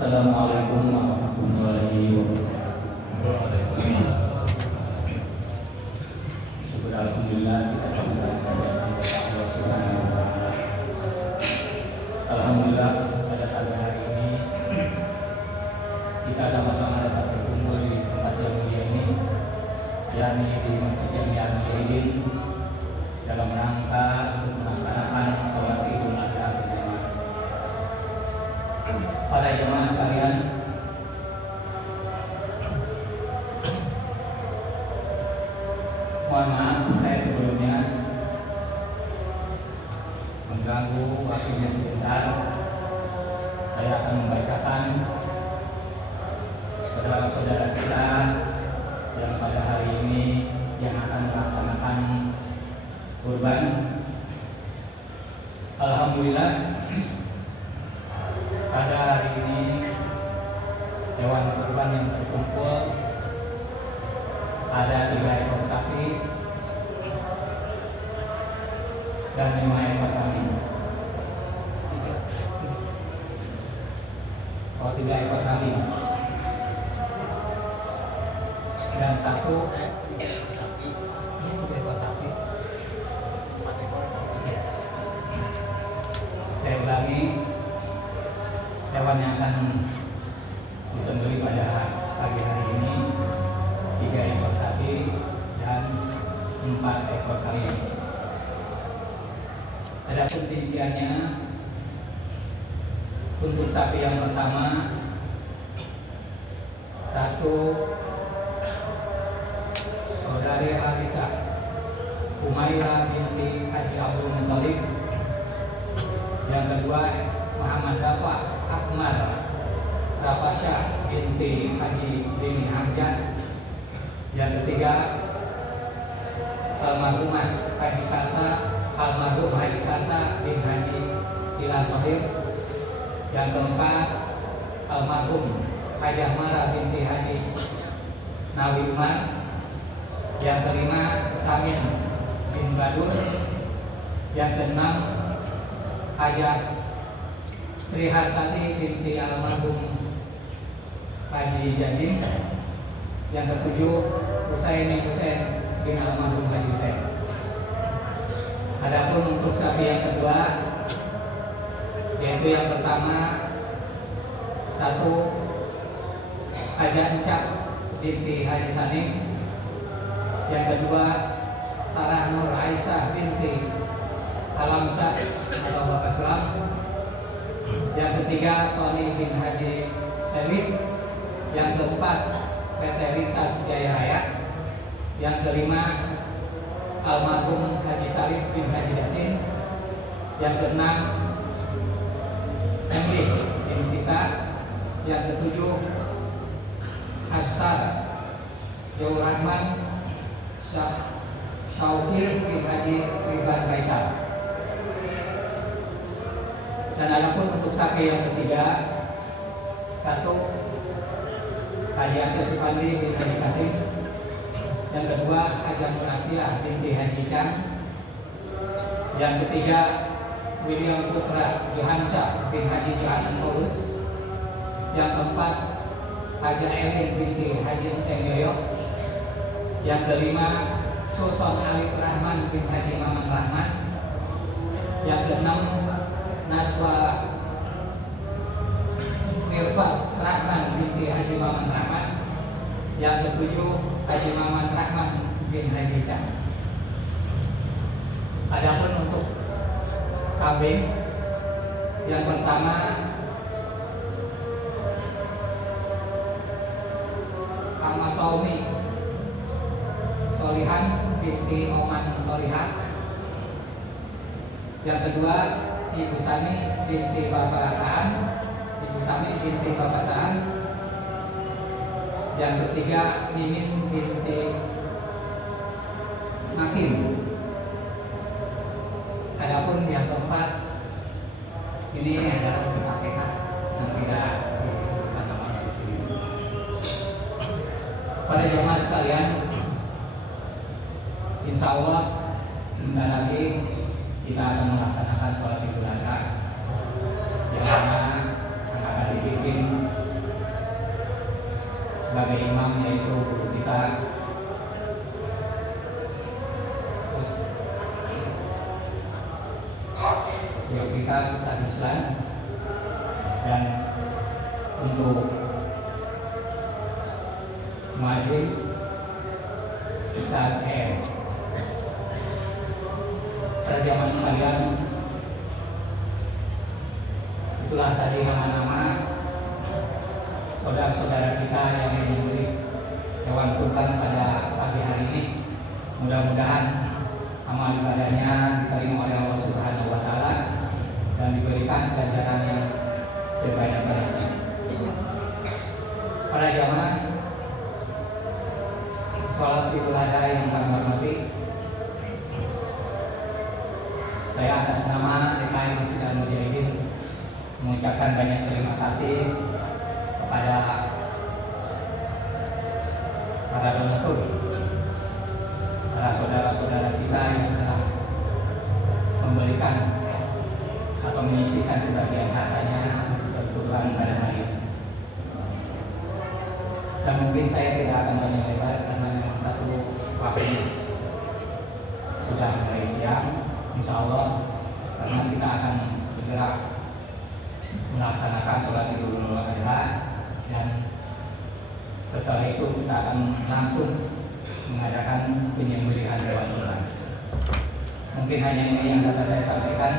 Assalamualaikum warahmatullahi wabarakatuh. Syukur alhamdulillah kita bisa Allah Subhanahu wa taala. Alhamdulillah pada pagi hari ini kita sama-sama dapat berkumpul di tempat yang mulia ini, yakni di Masjid Jami'at Muhyiddin, dalam rangka untuk melaksanakan sholat Idul Adha berjamaah. Para jemaah sekalian, mohon maaf saya sebelumnya mengganggu waktunya sebentar. Saya akan membacakan saudara-saudara kita yang pada hari ini yang akan melaksanakan kurban. Alhamdulillah pada hari ini hewan kurban yang terkumpul ada 3 ekor sapi dan 5 ekor kambing. 3 ekor kambing dan 1 ekor sapi. Saya ulangi, hewan yang akan disembelih pada pagi hari ini 3 ekor sapi dan 4 ekor kambing. Ada rinciannya. Untuk sapi yang pertama 1 saudari Harisah Umairah binti Haji Abdul Muttalib. Yang kedua Muhammad Dafa Akmal Rafasyah binti Haji Dini Hamzah. Yang ketiga almarhum Haji Kata bin Haji Ilan Tohir. Yang keempat almarhum Haji Amara binti Haji Nawi Umar. Yang kelima Samin bin Badur. Yang keenam Haji Sri Hartati binti almarhum Haji Jadin. Yang ketujuh Husain bin almarhum Haji Husain. Adapun untuk sapi yang kedua, yaitu yang pertama 1 Haji Encak binti Haji Sanim. Yang kedua Sarah Nur Aisyah binti Alamsah atau Bapak Sulam. Yang ketiga Tony bin Haji Selim. Yang keempat PT Lintas Jaya Raya. Yang kelima almarhum Haji Salib bin Haji Dasin. Yang keenam Emri bin Sita. Yang ketujuh Astar Jawa Rahman Syauhir bin Haji Ridwan Faisal. Dan adapun untuk sapi yang ketiga 1 Haji Aceh Supandri bin Haji Kasim. Yang kedua Haji Murasiah binti Haji Chan. Yang ketiga William Putra Johansa bin Haji Johannes Paulus. Yang keempat Haji Elin binti Haji Cengyoyo. Yang kelima Sultan Ali Rahman bin Haji Maman Rahman. Yang keenam Naswa Mirfat Rahman binti Haji Maman Rahman. Yang ketujuh Haji Maman Rahman bin Haji Chan. Adapun untuk kambing yang pertama Ama Saumi Solihan binti Oman Solihan. Yang kedua Ibu Sami binti Bapak Saan. Yang ketiga Mimin binti Makin. Adapun yang keempat ini adalah untuk hakikat yang tidak disebutkan namanya di sini. Pada jemaah sekalian, insya Allah sebentar lagi kita akan melaksanakan sholat Idul Adha yang mana akan dipimpin beliau kita Ustaz Islam, dan untuk muadzin Ustaz para jamaah sekalian, itulah tadi nama-nama saudara-saudara kita yang mengikuti hewan kurban pada pagi hari ini. Mudah-mudahan amal ibadahnya diterima oleh Allah Subhanahu wa taala dan diberikan ganjaran yang sebanyak-banyaknya. Para jamaah sholat Idul Adha yang kami hormati, saya atas nama DKM Masjid Al-Mujahidin mengucapkan banyak terima kasih kepada para donatur, para saudara-saudara kita yang telah memberikan atau menyisihkan sebagian hartanya untuk kebutuhan pada hari ini. Dan mungkin saya tidak akan banyak lebar karena memang satu waktu sudah mulai siang, insya Allah, karena kita akan segera melaksanakan sholat Idul Adha, dan setelah itu kita akan langsung mengadakan penyembelihan hewan kurban. Mungkin hanya ini yang dapat saya sampaikan,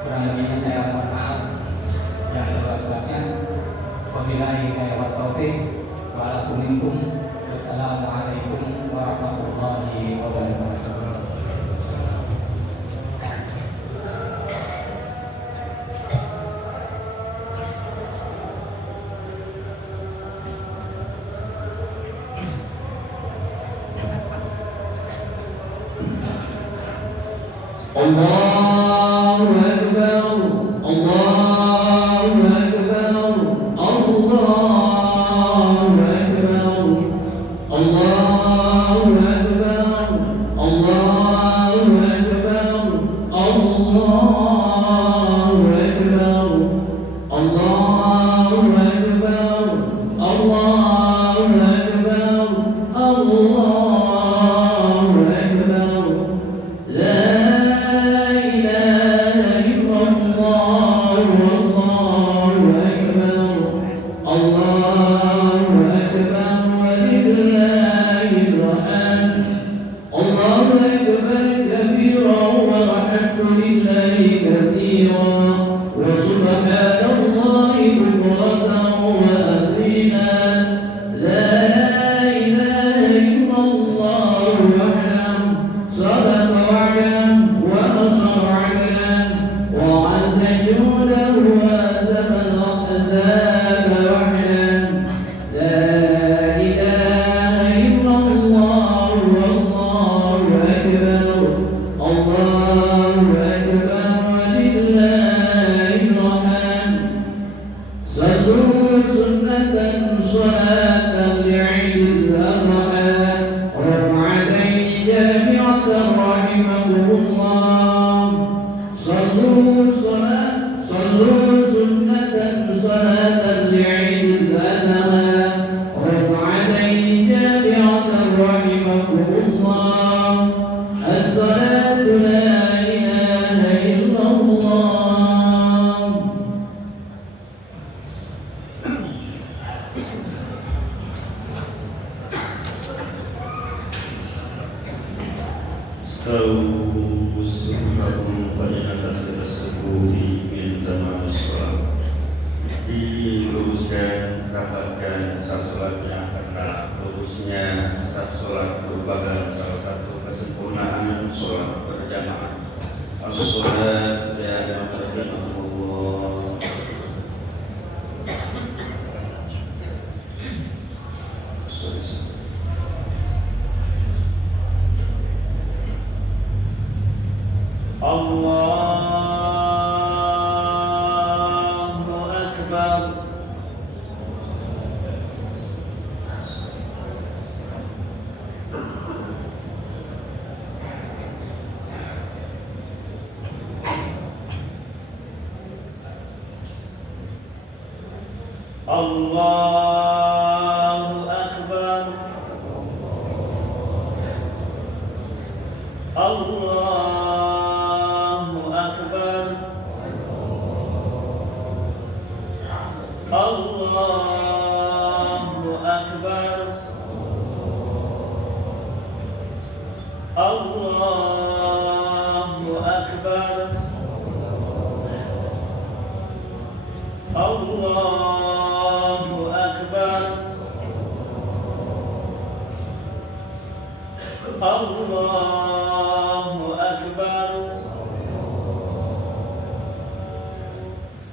kurang lebihnya saya mohon maaf yang seluas-luasnya. Wabillahi taufiq wa minkum. Wassalamualaikum warahmatullahi wabarakatuh. Allahu Akbar, Allahu Akbar, Allahu Akbar, Allahu Akbar, Allahu Akbar, Allahu Akbar, Allahu Akbar, Allahu Akbar, Allahu Akbar. Diluruskan, rapatkan saf sholatnya karena lurusnya saf sholat merupakan salah satu kesempurnaan sholat berjamaah. As-sholat ya Allah. Allahu Akbar. Allahu Akbar. Allahu Akbar.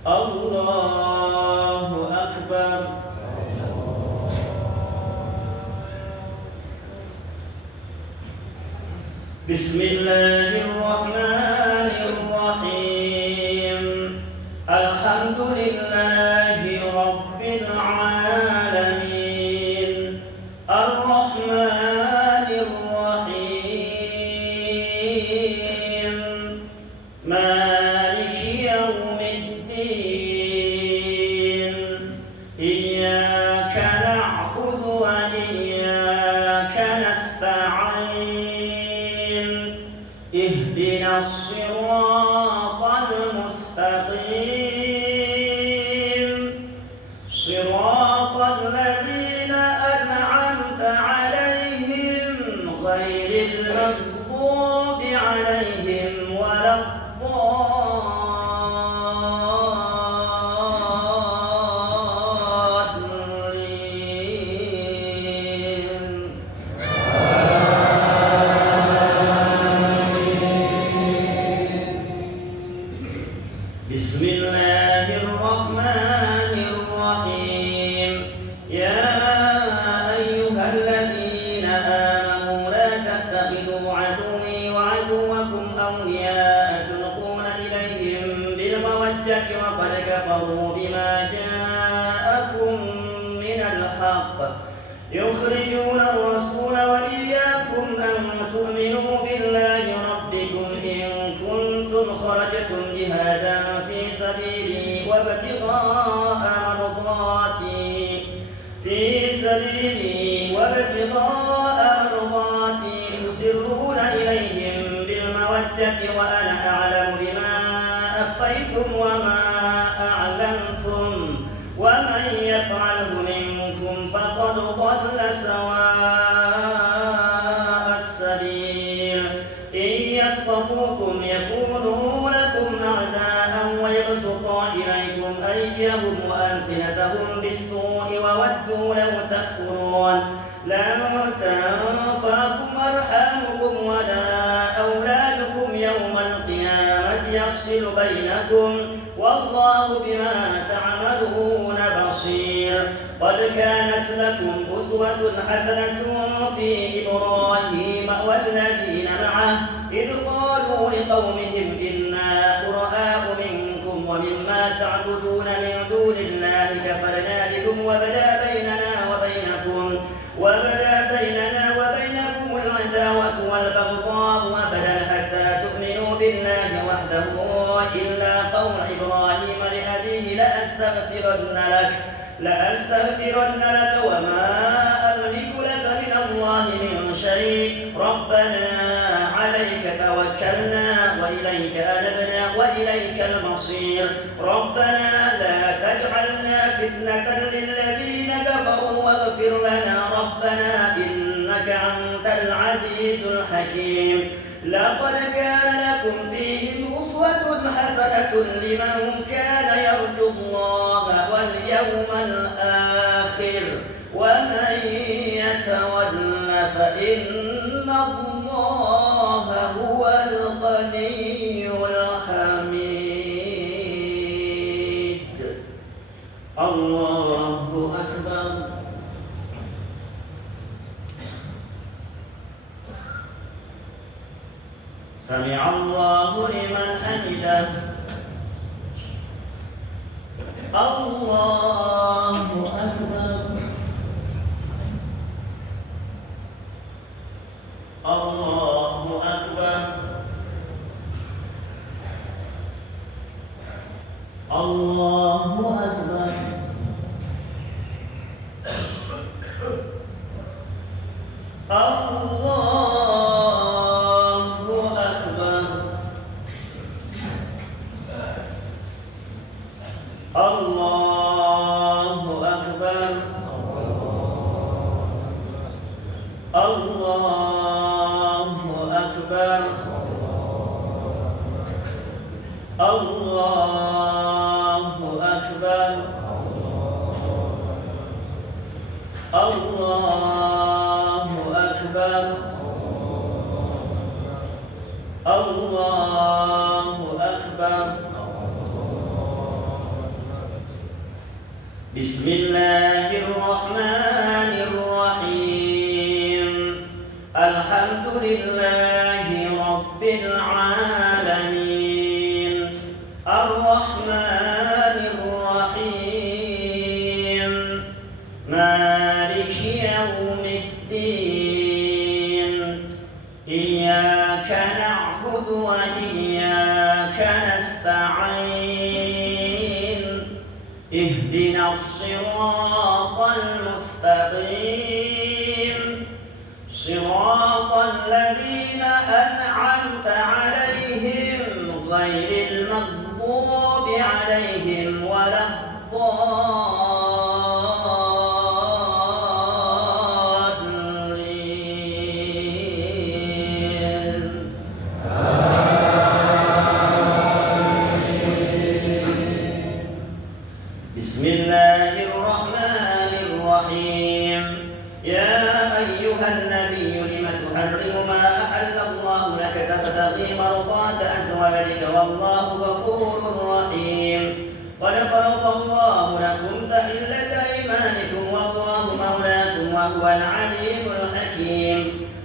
الله أكبر. بسم الله الرحمن الرحيم. الحمد لله رب العالمين. الرحمن الرحيم. مالك يوم الدين. إياك نعبد وإياك نستعين. اهدنا الصراط المستقيم. صراط الذين أنعمت عليهم غير المغضوب عليهم ولا الضالين. بسم الله الرحمن الرحيم. يا أيها الذين آمنوا لا تتخذوا عدوي وعدوكم أولياء تلقون إليهم بالمودة وقد كفروا بما جاءكم من الحق يخرجون الرسول وإياكم أن تؤمنوا بالله ربكم إن كنتم خرجتم جهادا في سبيلي وابتغاء مرضاتي تسرون إليهم بالمودة وأنا أعلم بما أخفيتم وما أعلنتم ومن يفعله منكم فقد ضل سواء السبيل. إن يثقفوكم يكونوا لكم أعداء ويبسطوا إليكم أيديهم وألسنتهم بالسوء وودوا لو تكفرون. لن تنفعكم أرحامكم ولا أولادكم يوم القيامة يفصل بينكم والله بما تعملون بصير. قد كانت لكم أسوة حسنة في إبراهيم والذين معه إذ قالوا لقومهم إنا براء منكم ومما تعبدون من دون الله كفرنا بكم وبدا بيننا وبينكم العداوة والبغضاء أبدا حتى تؤمنوا بالله وحده إلا قول إبراهيم لأبيه لأستغفرن لك وما أملك لك من الله من شيء. ربنا عليك توكلنا وإليك أنبنا وإليك المصير. ربنا لا تجعلنا فتنة للذين كفروا واغفر لنا ربنا إنك أنت العزيز الحكيم. لقد كان لكم فيهم أسوة حسنة لمن كان يرجو الله واليوم الآخر ومن يتول فإن الله هو الغني الحميد. الله أكبر. سمع الله لمن حمده. الله أكبر. الله أكبر. الله أكبر. الله أكبر. الله أكبر. الله أكبر. الله أكبر. الله أكبر. بسم الله الرحمن الرحيم الحمد لله رب العالمين الرحمن الرحيم مالك يوم الدين إياك نعبد وإياك نستعين اهدنا الصراط المستقيم صراط الذين أنعمت عليهم غير المغضوب عليهم ولا الضالين. بسم الله الرحمن الرحيم يا أيها النبي لم تحرم ما أحل الله لك تبتغي مرضات أزواجك والله غفور رحيم قد فرض الله لكم تحلة أيمانكم والله مولاكم وهو العليم الحكيم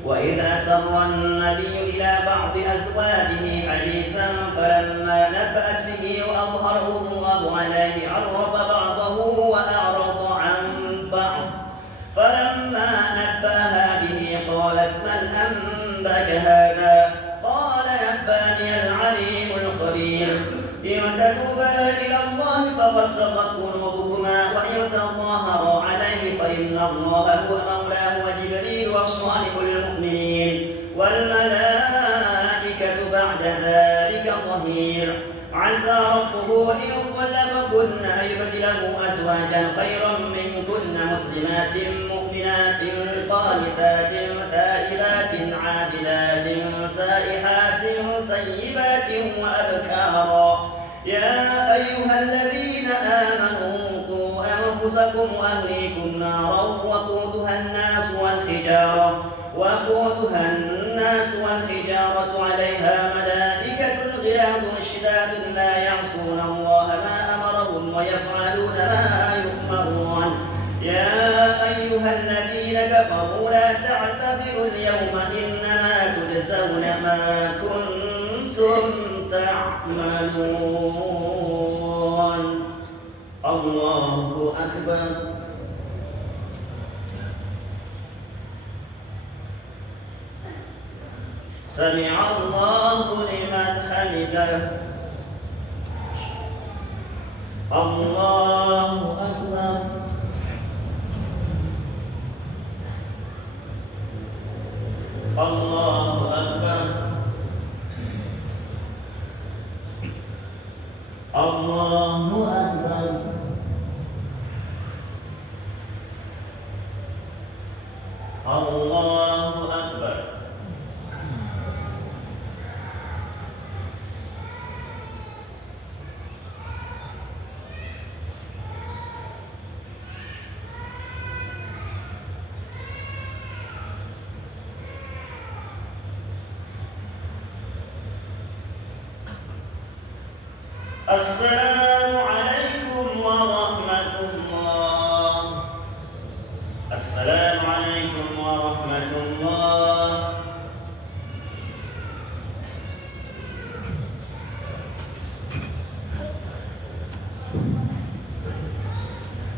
وإذ أسر النبي إلى بعض أزواجه حديثا فلما نبأت به وأظهره الله عليه عرف بعضه وأعرض عن بعض فلما نبأها به قالت من أنبأك هذا قال نبأني العليم الخبير إن تتوبا إلى الله فقد صغت قلوبكما وإن تظاهرا عليه فإن الله هو مولاه وجبريل وصالح المؤمنين والملائكة بعد ذلك ظهير عسى ربه إن طلقكن أن يبدله أزواجا خيرا منكن مسلمات مؤمنات قانتات تائبات عابدات سائحات سيبات وأبكارا يا أيها الذين آمنوا قوا أنفسكم وأهليكم نارا وقودها الناس والحجارة عليها ملائكة غلاظ شداد لا يعصون الله ما أمرهم ويفعلون ما يؤمرون يا أيها الذين كفروا لا تعتذروا اليوم إنما تجزون ما كنتم تعملون الله أكبر. سمع الله لمن حمده الله أكبر. الله أكبر. الله أكبر. الله أكبر. السلام عليكم ورحمة الله. السلام عليكم ورحمة الله.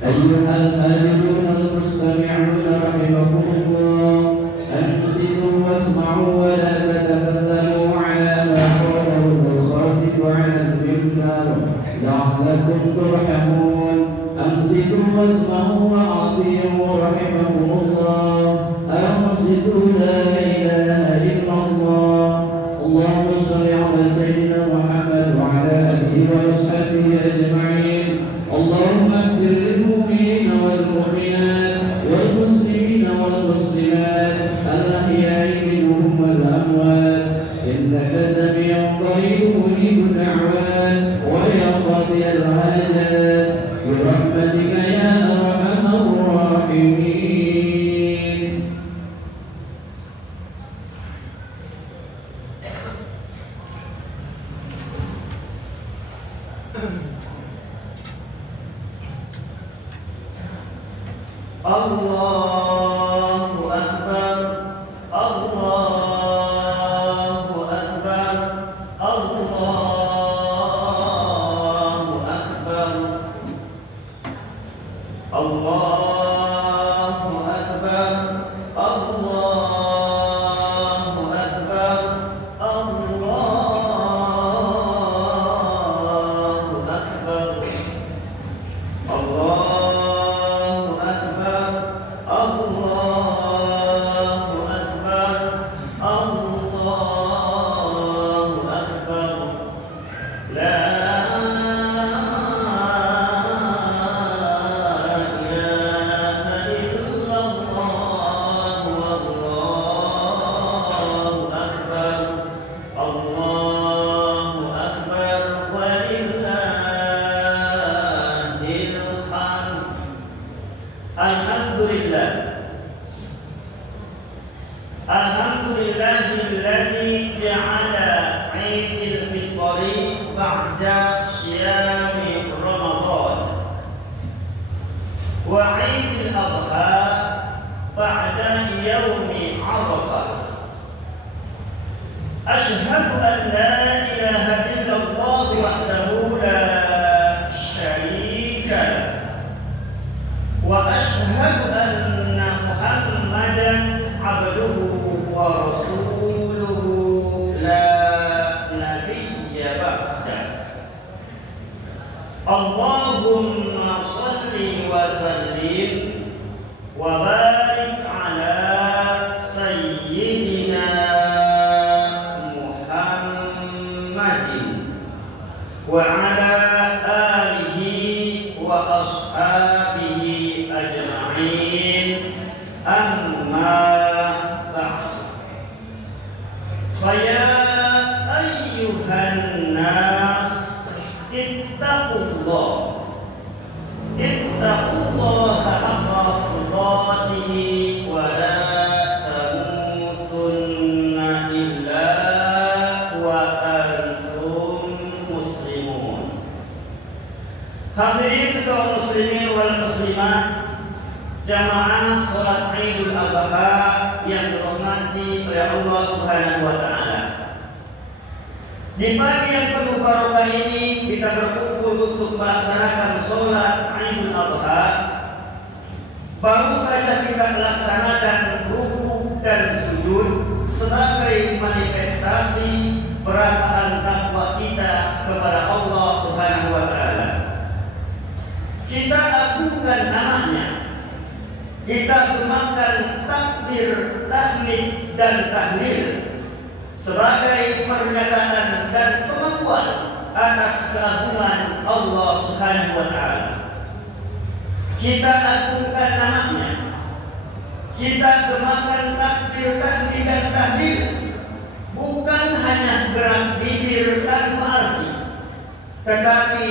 أيها الآمنون المستمعون رحمكم الله أنصتوا واسمعوا ولا تتكلموا على ما قاله الخاطب على المنبر لعلكم ترحمون. أنصتوا واسمعوا وأطيعوا رحمكم الله. أنصتوا لا إله إلا الله. اللهم صل على سيدنا محمد وعلى آله وأصحابه أجمعين. اللهم اغفر للمؤمنين والمؤمنات والمسلمين والمسلمات الأحياء منهم والأموات إنك سميع قريب مجيب الدعوات ويا قاضي الحاجات برحمتك يا أرحم الراحمين. Allahu Akbar, Allahu Akbar, Allahu Akbar, Allahu Akbar, Allahu Akbar, Allahu Akbar, Allahu Akbar, Allahu Akbar, Allahu Akbar. La ilaha illallah, wallahu akbar, Allahu akbar, walillahil hamd. Alhamdulillah. Alhamdulillahilladzi ja'ala 'Aidil Fitri ba'da syiyami Ramadan wa 'Aidil Adha ba'da yaumi Arafah. Asyhadu an la ilaha illallah wahdahu la syarika lah wa asyhadu anna Muhammadan abduhu wa rasuluhu la nabiyya ba'dah. Allahumma salli wa sallim wa barik ala sayyidina Muhammadin wa ala alihi wa ashabihi ajma'in. Amma ba'd. Faya ayyuhan nas ittaqullah haqqa tuqatih wa la tamutunna illa wa antum muslimun. Hadirin kaum muslimin wal muslimat, jamaah salat Idul Adha yang dirahmati oleh Allah Subhanahu wa taala. Di pagi yang penuh barokah ini kita berkumpul untuk melaksanakan salat Idul Adha. Baru saja kita melaksanakan ruku dan sujud sebagai manifestasi perasaan takwa kita kepada Allah Subhanahu wa taala. Kita agungkan namanya. Kita gunakan takbir, tahmid dan tahlil sebagai pernyataan dan pengakuan atas keagungan Allah Subhanahu wa taala. Kita agungkan namanya. Kita gunakan takbir, tahmid dan tahlil bukan hanya gerak bibir tanpa arti, tetapi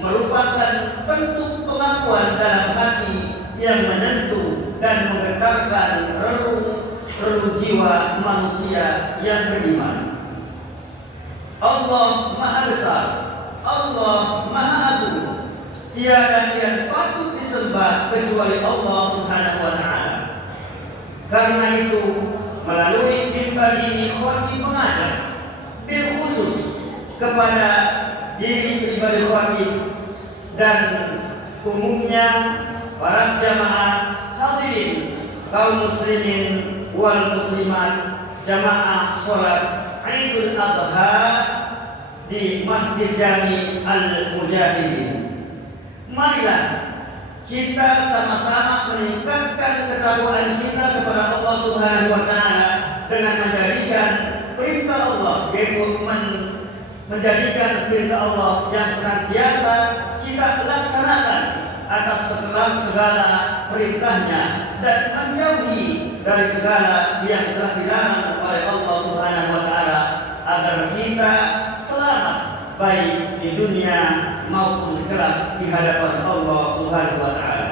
merupakan bentuk pengakuan dalam hati yang menyentuh dan menggetarkan relung jiwa manusia yang beriman. Allah Maha Besar, Allah Maha Agung. Tiada yang patut disembah kecuali Allah Subhanahu wa taala. Karena itu, melalui mimbar ini khatib mengajak bil khusus kepada diri pribadi khatib dan umumnya para jamaah hadirin kaum muslimin wal muslimat, jamaah salat Idul Adha di Masjid Jami Al-Mujahidin. Marilah kita sama-sama meningkatkan ketakwaan kita kepada Allah Subhanahu wa taala dengan menjadikan perintah Allah, yaitu menjadikan perintah Allah yang senantiasa kita laksanakan atas segala perintahnya dan menjauhi dari segala yang telah dilarang oleh Allah Subhanahu wa taala agar kita selamat baik di dunia maupun kelak di hadapan Allah Subhanahu wa taala.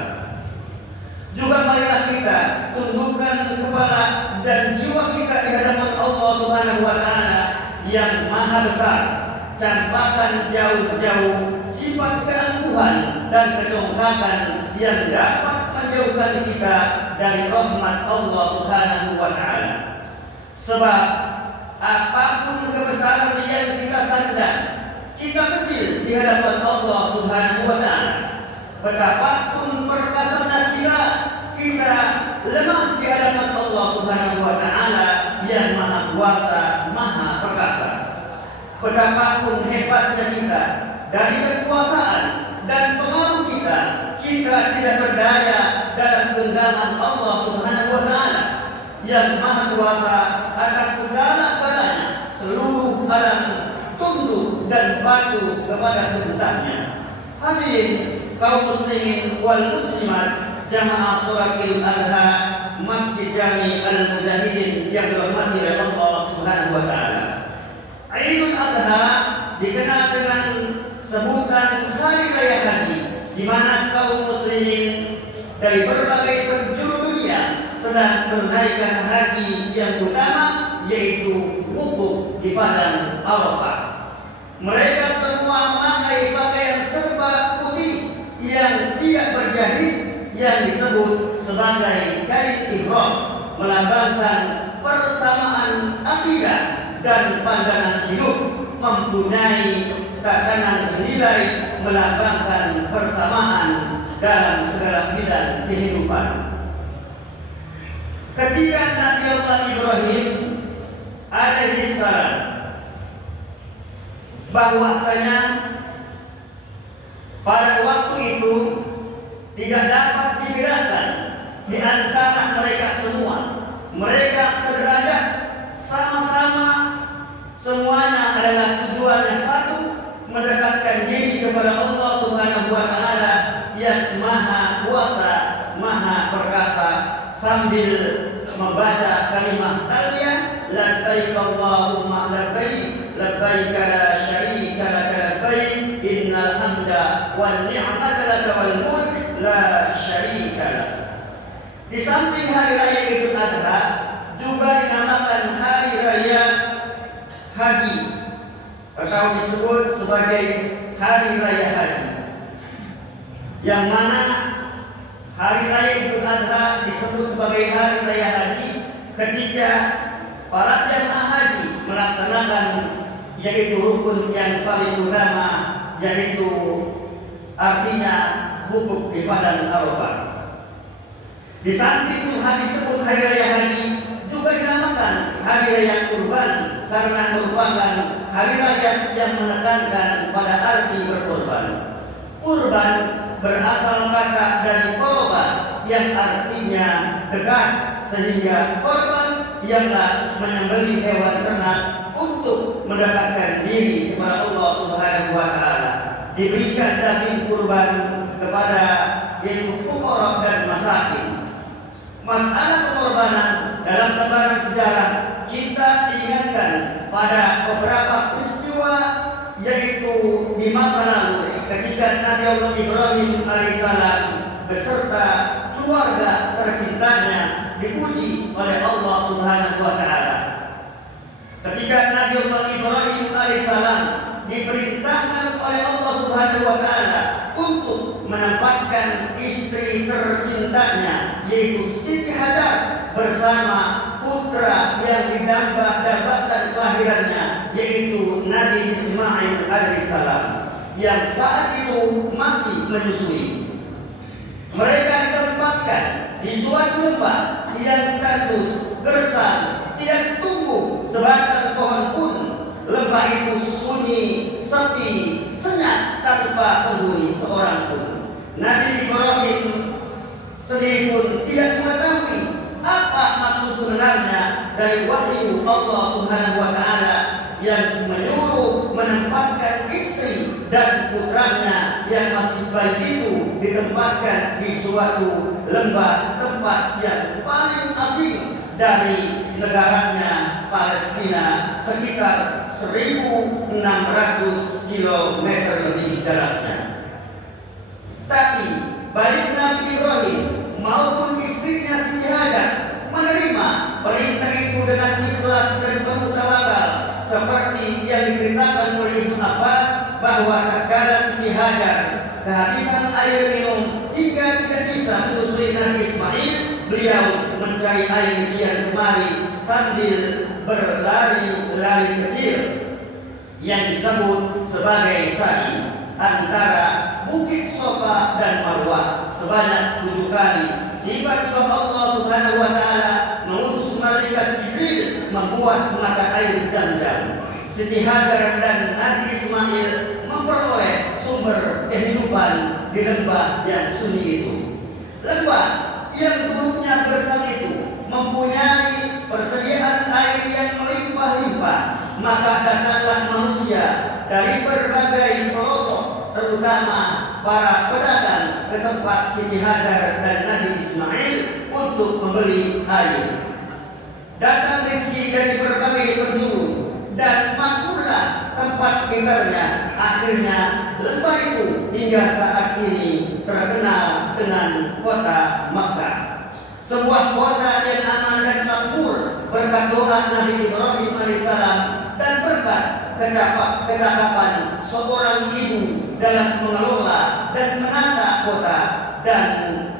Juga marilah kita tundukkan kepala dan jiwa kita di hadapan Allah Subhanahu wa taala yang Maha Besar. Campakkan jauh-jauh sifat keangkuhan dan kecongkakan yang dapat menjauhkan kita dari rahmat Allah Subhanahu wa taala. Sebab apapun kebesaran yang kita sandang, kita kecil di hadapan Allah Subhanahu wa taala. Betapapun perkasanya kita lemah di hadapan Allah Subhanahu wa taala yang Maha Kuasa, Maha Perkasa. Betapapun hebatnya kita dari kekuasaan dan pengaruh kita tidak berdaya dalam genggaman Allah Subhanahu wa taala yang Maha Kuasa atas segala-galanya. Seluruh alam tunduk dan patuh kepada perintahnya. Hadirin kaum muslimin wal muslimat, jamaah sholatil adha Masjid Jami Al-Mujahidin yang dirahmati oleh Allah Subhanahu wa taala. Idul Adha dikenal dengan sebutan hari raya haji, di mana kaum muslimin dari berbagai penjuru dunia sedang menunaikan haji yang utama, yaitu wukuf di padang Arafah. Mereka semua memakai pakaian serba putih yang tidak berjahit, yang disebut sebagai kain ihram, melambangkan persamaan akidah dan pandangan hidup, mempunyai tatanan senilai, melambangkan persamaan dalam segala bidang kehidupan. Ketika Nabi Allah Ibrahim alaihi salam bahwasanya pada waktu itu tidak dapat dibedakan di antara mereka semua. Mereka sederajat, sama-sama, semuanya adalah tujuannya satu, mendekatkan diri kepada Allah Subhanahu wa taala yang Maha Kuasa, Maha Perkasa, sambil membaca kalimat talbiyah, labbaik Allahumma labbaik, labbaik la syarika lak labbaik, innal hamda wan ni'mata lak wal mulk la syarika lak. Di samping hari raya Idul Adha juga dinamakan hari raya haji atau disebut sebagai hari raya haji, yang mana hari raya Idul Adha disebut sebagai hari raya haji ketika para jamaah haji melaksanakan yaitu rukun yang paling utama, yaitu artinya wukuf di padang Arafah. Di samping itu hari disebut hari raya haji juga dinamakan hari raya kurban karena merupakan hari raya yang menekankan pada arti berkorban. Kurban berasal kata dari korban yang artinya dekat, sehingga korban ialah menyembelih hewan ternak untuk mendekatkan diri kepada Allah Subhanahu wa taala. Diberikan daging kurban kepada yaitu fuqara dan masakin. Masalah pengorbanan dalam lembaran sejarah kita diingatkan pada beberapa peristiwa, yaitu di masa lalu ketika Nabi Allah Ibrahim alaihissalam beserta keluarga tercintanya dipuji oleh Allah Subhanahu wa taala. Ketika Nabi Allah Ibrahim alaihissalam diperintahkan oleh Allah Subhanahu wa taala untuk menempatkan istri tercintanya yaitu Siti Hajar bersama putra yang didambakan kelahirannya yaitu Nabi Ismail alaihissalam yang saat itu masih menyusui. Mereka ditempatkan di suatu lembah yang tandus, gersang, tidak tumbuh sebatang pohon pun. Lembah itu sunyi, sepi, senyap, tanpa penghuni seorang pun. Nabi Ibrahim sendiri pun tidak mengetahui apa maksud sebenarnya dari wahyu Allah Subhanahu wa taala yang menyuruh menempatkan istri dan putranya yang masih bayi itu ditempatkan di suatu lembah, tempat yang paling asing dari negaranya Palestina, sekitar 1.600 km lebih jaraknya. Tapi baik Nabi Ibrahim maupun istrinya Siti Hajar menerima perintah itu dengan ikhlas dan penuh tawakal, seperti yang diceritakan oleh Ibnu Abbas bahwa tatkala Siti Hajar kehabisan air minum hingga tidak bisa menyusui Nabi Ismail, beliau mencari air kian kemari sambil berlari-lari kecil yang disebut sebagai sa'i antara Bukit Sofa dan Marwah sebanyak 7 kali. Tiba-tiba Allah Subhanahu wa taala mengutus malaikat Jibril membuat mata air Zam-Zam. Siti Hajar dan Nabi Ismail memperoleh sumber kehidupan di lembah yang sunyi itu. Lembah yang dulunya gersang itu mempunyai persediaan air yang melimpah-limpah. Maka datanglah manusia dari berbagai pelosok, terutama para pedagang, ke tempat Siti Hajar dan Nabi Ismail untuk membeli air. Datang rezeki dari berbagai penjuru dan makmurlah tempat sekitarnya. Akhirnya lembah itu hingga saat ini terkenal dengan kota Makkah, sebuah kota yang aman dan makmur berkat doa Nabi Ibrahim alaihissalam dan berkat kecakapan seorang ibu dalam mengelola dan menata kota dan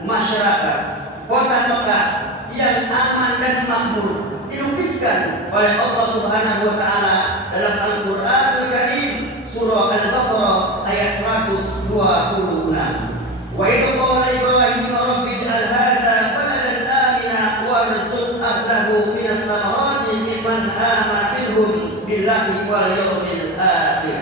masyarakat. Kota Makkah yang aman dan makmur dilukiskan oleh Allah Subhanahu wa taala dalam Al-Qur'an Al-Karim surah Al-Baqarah ayat 126. Wa idh qala Ibrahim rabbi ij'al hadha baladan amina warzuq ahlahu minas thamarati mimman amana minhum billahi wal yawmil akhir.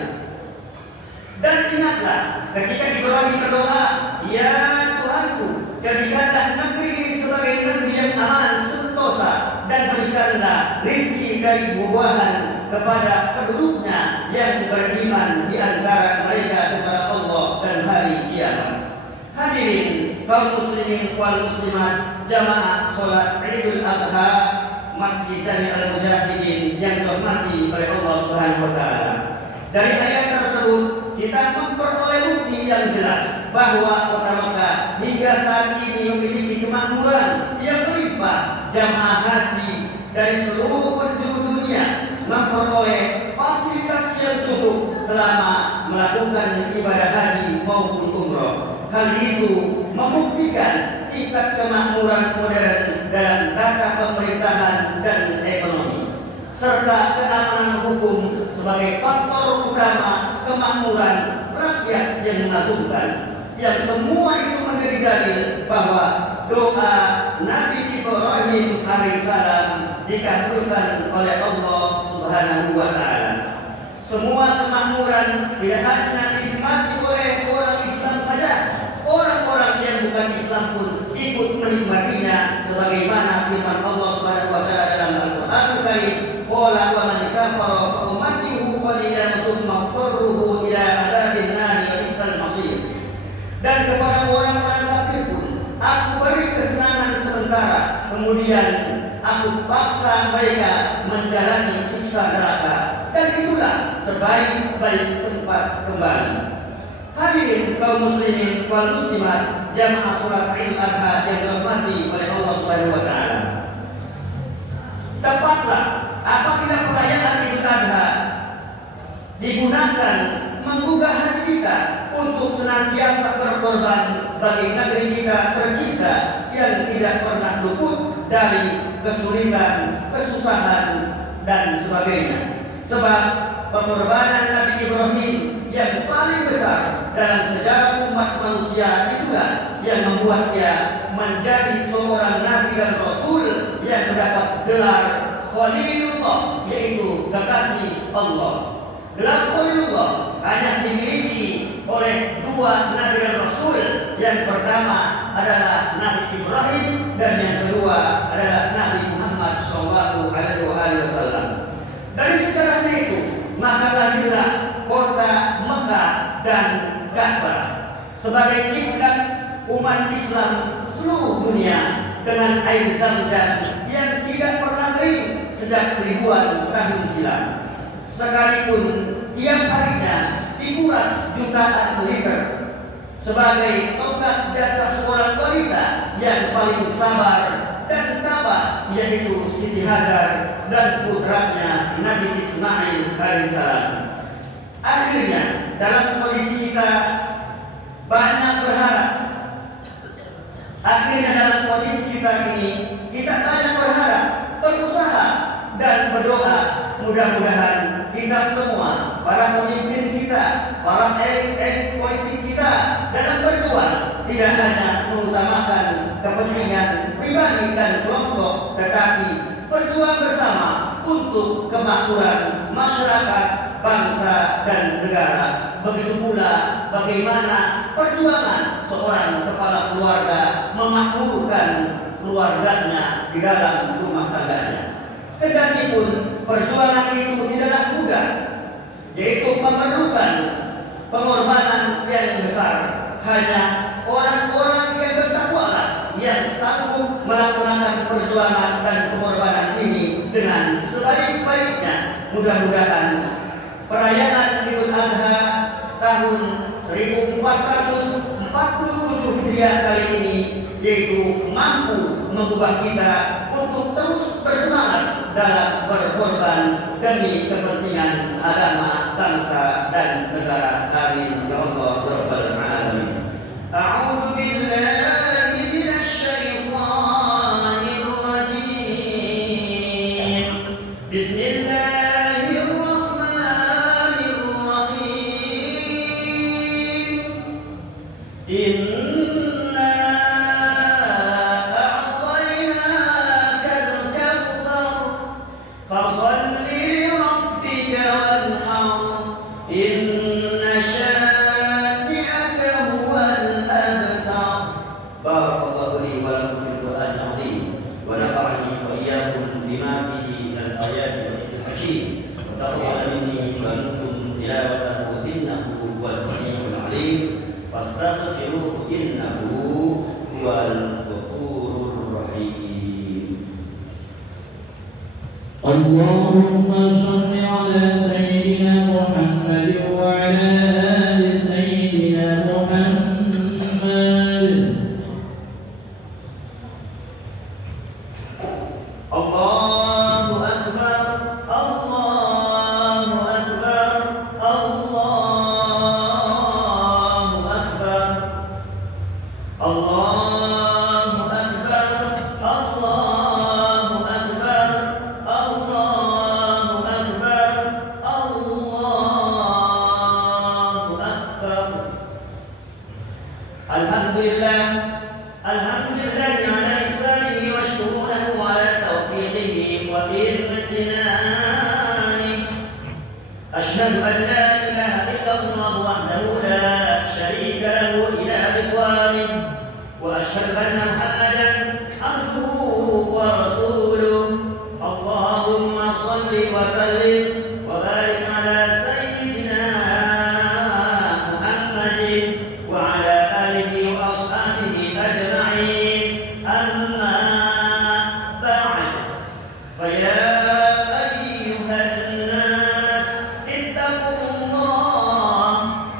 Dan ingatlah ketika Ibrahim berdoa, ya Tuhanku, jadikanlah negeri ini sebagai negeri yang aman sentosa dan berikanlah rezeki dari buah-buahan kepada penduduknya yang beriman di antara mereka kepada Allah dan hari kiamat. Hadirin kaum muslimin wal muslimat, jamaah salat Idul Adha Masjid Jami' Al-Mujahidin yang dirahmati oleh Allah Subhanahu wa taala. Dari ayat tersebut kita memperoleh bukti yang jelas bahwa kota Makkah hingga saat ini memiliki kemakmuran yang melimpah. Jamaah haji dari seluruh penjuru dunia memperoleh fasilitas yang cukup selama melakukan ibadah haji maupun umroh. Hal itu membuktikan tingkat kemakmuran modern dalam tata pemerintahan dan ekonomi, serta keamanan hukum sebagai faktor utama kemakmuran rakyat yang mengagumkan. Yang semua itu menjadi dalil bahwa doa Nabi Ibrahim alaihissalam dikabulkan oleh Allah Subhanahu wa taala. Semua kemakmuran tidak hanya dinikmati oleh orang Islam saja, orang-orang yang bukan Islam pun ikut menikmatinya, sebagaimana firman Allah Subhanahu wa taala dalam Al-Qur'an Al-Karim, qala wa man kafara fa ummatuhu qalilan tsumma qarruhu ila adzabin nar wa bi'sal masir. Dan kepada orang-orang kafir pun aku beri kesenangan sementara, kemudian aku paksa mereka menjalani siksa neraka, dan itulah sebaik-baik tempat kembali. Hadirin kaum muslimin wal muslimat, jamaah salat Idul Adha yang dirahmati oleh Allah Subhanahu wa taala. Tepatlah apabila perayaan Idul Adha digunakan menggugah hati kita untuk senantiasa berkorban bagi negeri kita tercinta yang tidak pernah luput dari kesulitan, kesusahan, dan sebagainya. Sebab pengorbanan Nabi Ibrahim yang paling besar dalam sejarah umat manusia itulah yang membuat dia menjadi seorang nabi dan rasul yang mendapat gelar Khalilullah, yaitu kekasih Allah. Gelar Khalilullah hanya dimiliki oleh dua nabi dan rasul. Yang pertama adalah Nabi Ibrahim dan yang kedua adalah Nabi Muhammad SAW. Dari sejarahnya itu, maka lahirlah kota Mekah dan Ka'bah sebagai kiblat umat Islam seluruh dunia dengan air Zam-Zam yang tidak pernah kering sejak ribuan tahun silam. Sekalipun tiap harinya dikuras jutaan liter, sebagai tonggak jasa seorang wanita yang paling sabar dan tabah, yaitu Siti Hajar dan putranya Nabi Ismail alaihissalam. Akhirnya dalam kondisi kita banyak berharap. Akhirnya dalam kondisi kita ini, kita banyak berharap, berusaha dan berdoa. Mudah-mudahan kita semua, para pemimpin kita, para elit politik kita dalam berjuang tidak hanya mengutamakan kepentingan pribadi dan kelompok, tetapi berjuang bersama untuk kemakmuran masyarakat, bangsa dan negara. Begitu pula bagaimana perjuangan seorang kepala keluarga memakmurkan keluarganya di dalam rumah tangganya. Kendati pun perjuangan itu tidaklah mudah, yaitu memerlukan pengorbanan yang besar. Hanya orang-orang yang bertakwalah yang sanggup melaksanakan perjuangan dan pengorbanan ini dengan sebaik-baiknya. Mudah-mudahan perayaan Idul Adha tahun 1447 Hijriah kali ini yaitu mampu mengubah kita untuk terus bersemangat dalam berkorban demi kepentingan agama, bangsa dan negara. Amin ya Allah rabbal alamin. A'udzu billahi minasy syaithanir rajim. Bismillahirrahmanirrahim. Inna a'tainakal kautsar fasholli lirabbika wanhar. Inna syani'aka huwal abtar. Barakallahu li wa lakum fil Qur'anil 'azim wa nafa'ani wa iyyakum bima fihi minal ayati wa dhikril hakim. Wa taqabbal minni wa antum tilawatahu innahu huwas samiul 'alim. Fastaghfiruhu innahu huwal ghafurur rahim. Allahumma shalli ala sayyidina Muhammad wa ala ali sayyidina Muhammad. Allahu akbar, Allahu akbar, Allahu akbar. Allahu akbar, Allahu akbar, Allahu akbar, Allahu akbar. Alhamdulillah, alhamdulillah ala ihsanihi wa syukuruhu ala taufiqihi wa imtinanihi. Asyhadu an la ilaha illallah wahdahu la syarika lahu ila ridwanihi wa asyhadu anna Muhammadan abduhu wa rasuluh. Allahumma shalli wa sallim wa barik ala sayyidina Muhammadin wa ala alihi wa ashabihi ajma'in. Amma ba'd. Faya ayyuhan nas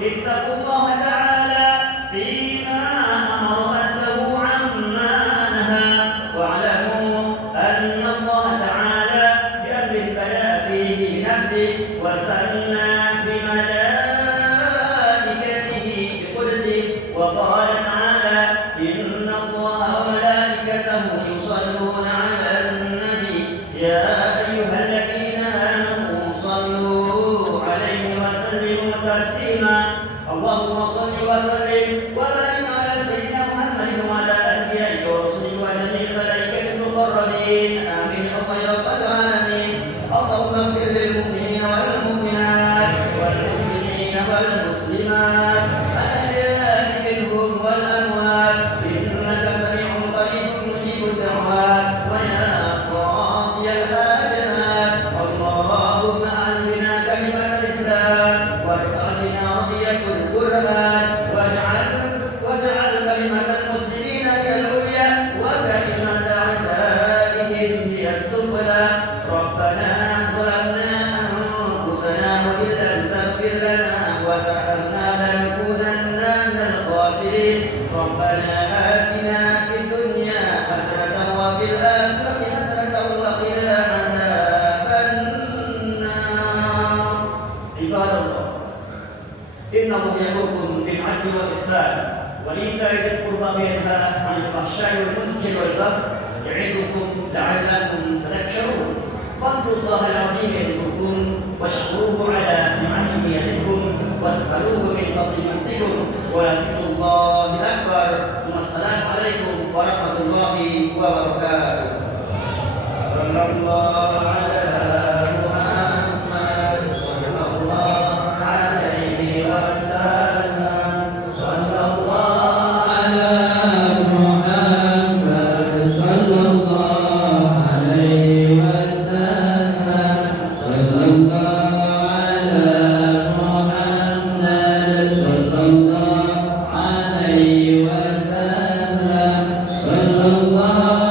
ittaqullah ta'ala fima amara rabbuhu amma naha wa'lamu anna Allah ta'ala bi'amrin bada'a fihi nafsihi wa sanna bi malaikatihi bi qudsihi wa qala ta'ala inna Allah wa malaikatahu yusalluna 'alan nabi ya ayyuhalladhina amanu sallu 'alaihi wa sallimu taslima. Allahumma salli wa sallim wa barik ala sayyidina Muhammadin wa ala anbiya'ihi wa rusulihi wa jami'il malaikatihi al-muqarrabin. Amin ya rabbal alamin. Allahumma ighfir lil mu'minina wal mu'minat wal muslimina wal muslimat al-ahya'i minhum wal amwat innaka sami'un qaribun mujibud da'wat wa ya qadiyal hajat. Allahumma a'lina kalimatal islam warfa'na radiyatul Qur'an waj'al kalimatal muslimina hiyal ulya wa kalimat a'daihim hiyas sufla. Rabbana zalamna anfusana wa illam taghfir lana wa tarhamna lanakunanna minal khasirin. Rabbana atina fid dunya hasanatan wa fil akhirati hasanatan wa qina adzaban nar. Ibadallah, inna Allah ya'muru bil 'adli wal والإحسان وإيتاء ذي القربى وينهى عن الفحشاء والمنكر والبغي يعظكم لعلكم تذكرون فاذكروا الله العظيم يذكركم واشكروه على نعمه يزدكم واسألوه من فضله يؤتكم ولذكر الله أكبر والسلام عليكم ورحمة الله وبركاته. صلى الله على محمد صلى الله عليه وسلم صلى الله على محمد صلى الله عليه وسلم صلى الله على محمد صلى الله عليه وسلم صلى الله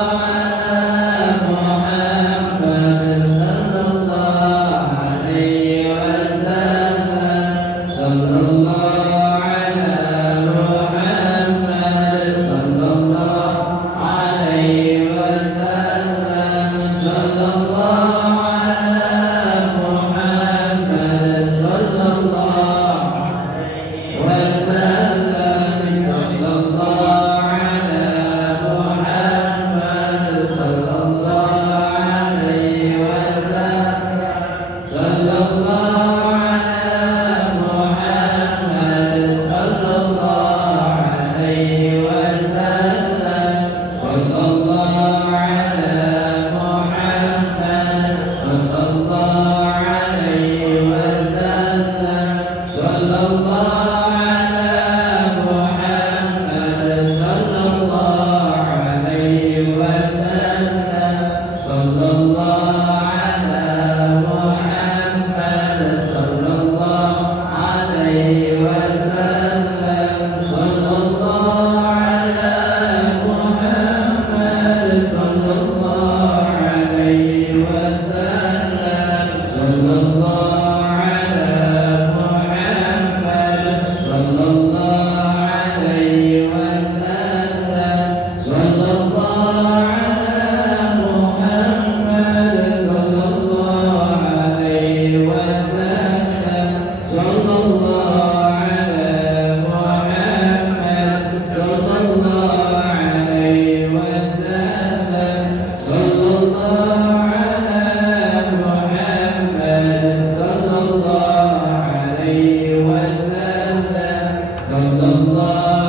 Allah